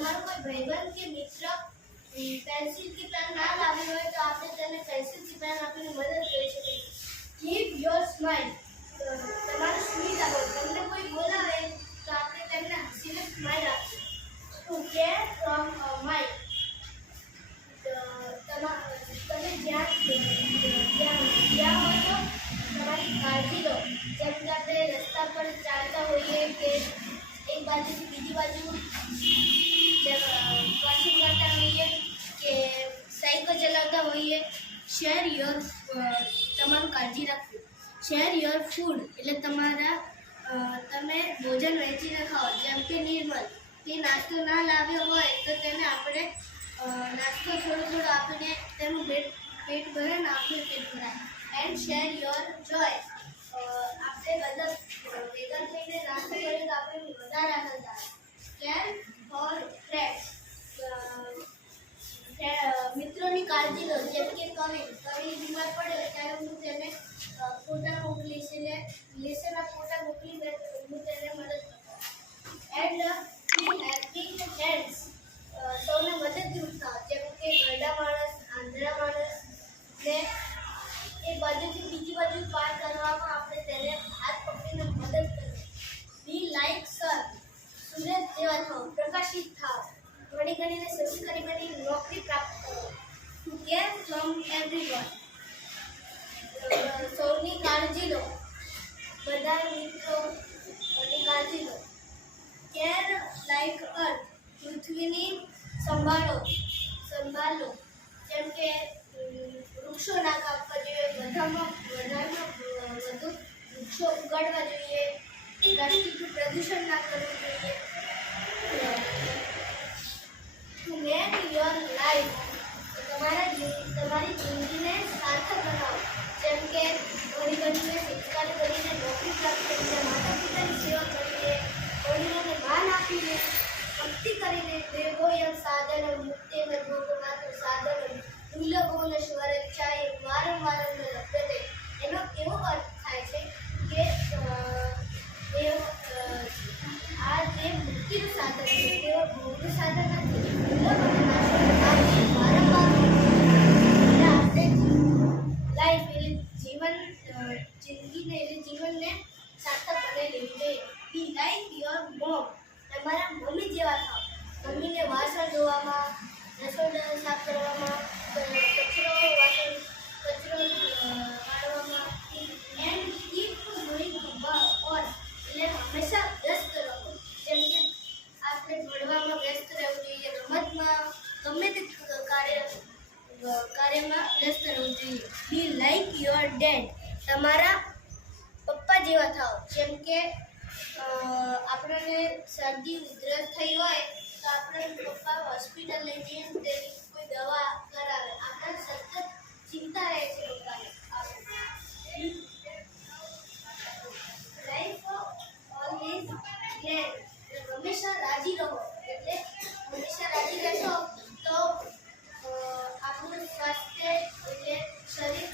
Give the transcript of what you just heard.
તમારો કોઈ ભાઈબંધ કે મિત્ર પેન્સિલ કે પેન ના લાવ્યો હોય તો આપણે તેને પેન્સિલ કે પેન આપીને મદદ કરી શકીએ. Keep your smile. તમારું સ્મિત આપો. તમને કોઈ બોલાવે તો આપણે તેમને હસીને સ્માઇલ આપીએ. To care from mind. તમે જ્યાં હોય તો તમારી કાળજી લો. જેમ કે આપણે રસ્તા પર ચાલતા હોઈએ કે એક બાજુથી બીજી બાજુ જેમ ક્રોસિંગ કરતા હોઈએ કે સાયકલ ચલાવતા હોઈએ. શેર યોર તમારું કાળજી રાખવું. શેર યોર ફૂડ એટલે તમે ભોજન વહેંચીને ખાઓ. જેમ કે નિર્મલ તે નાસ્તો ના લાવ્યો હોય તો તેને આપણે નાસ્તો થોડો આપીને તેનું પેટ ભરે ને આપણું પેટ ભરાય. એન્ડ શેર યોર જોય. આપણે બધા ભેગા થઈને નાસ્તો કરીએ તો આપણે વધારે આનંદ આવે. Care for friends. મિત્રોની કાળજી લો. જેમ કે કવિ બીમાર પડે ત્યારે હું તેને ફોટા મોકલીશ લેસનના ફોટા મોકલીને હું તેને મદદ કરું. And be helping hands. સૌને મદદરૂપ થાવ. જેમ કે ગરડા માણસ, આંધળા માણસ ને એક બાજુથી બીજી બાજુ પાર કરવામાં આપણે તેને હાથ પકડીને મદદ કરવી. બી લાઈક સર. સૂરજ જેવા થાવ, પ્રકાશિત થાવ. ઘણી ઘણીને સંસ્કારી બની નોકરી પ્રાપ્ત કરો. To care from everyone. સૌની કાળજી લો. બધા મિત્રોની કાળજી લો. કેર લાઈક અર્થ. પૃથ્વીની સંભાળો. જેમ કે વૃક્ષો ના કાપવા જોઈએ. વધારમાં વધુ વૃક્ષો ઉગાડવા જોઈએ. પ્લાસ્ટિકનું પ્રદૂષણ ના કરવું જોઈએ. To make your life. તમારી જિંદગીને સાર્થક બનાવો. જેમ કે ઘણી સંસ્કાર કરીને નોકરી પ્રાપ્ત કરીને માતા પિતાની સેવા કરીને વડીલોને માન આપીને ભક્તિ કરીને દેવોયમ સાધન મુક્તિ માત્ર સાધન દુર્લભોન સ્વરચ્છાએ વારંવાર લભ્યતે. એનો એવો અર્થ થાય છે કે આ જે મુક્તિનું સાધન છે તેઓ ભોગનું સાધન નથી. દુર્લભ અને નાશવંત વારંવાર આપણે લાઈફ એટલે જીવનને સાર્થક બનાવી લેવી જોઈએ. Be like your mom. તમારા મમ્મી જેવા થાવ. મમ્મીને વાસણ ધોવામાં, રસોઈ સાફ કરવામાં, કચરો વાળવામાં. And keep doing on. એટલે હંમેશા વ્યસ્ત રહો. જેમ કે આપણે ભણવામાં વ્યસ્ત રહેવું જોઈએ. રમતમાં ગમે તે કાર્યમાં વ્યસ્ત રહેવું જોઈએ. Be like your dead. તમારા પપ્પા જેવા થાવ. જેમ કે આપણને શરદી ઉધરસ થઈ હોય તો આપણે પપ્પા હોસ્પિટલ લઈ જઈએ તેની કોઈ દવા કરાવે. આપણે સતત ચિંતા રહે છે પપ્પાને. Life always glad. હંમેશા રાજી રહો. એટલે હંમેશા રાજી રહેશો તો આપણું સ્વાસ્થ્ય એટલે શરીર